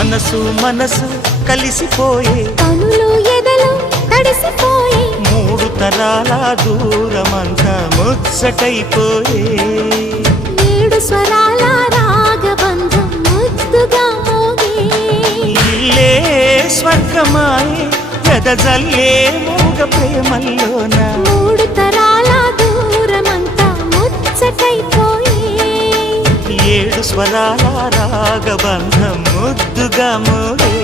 మనసు మనసు కలిసిపోయే కనులు ఎదలు తడిసిపోయే మూడు తరాల దూరమంతా ముచ్చటైపోయే ఏడు స్వరాల రాగబంధం ముద్దుగా మోగే ఇల్లే స్వర్గమాయే ఎదజల్లే మూగ ప్రేమల్లోన మూడు తరాల దూరమంతా ముచ్చటైపోయే ఏడు స్వరాల రాగబంధం ముద్దుగా మోగే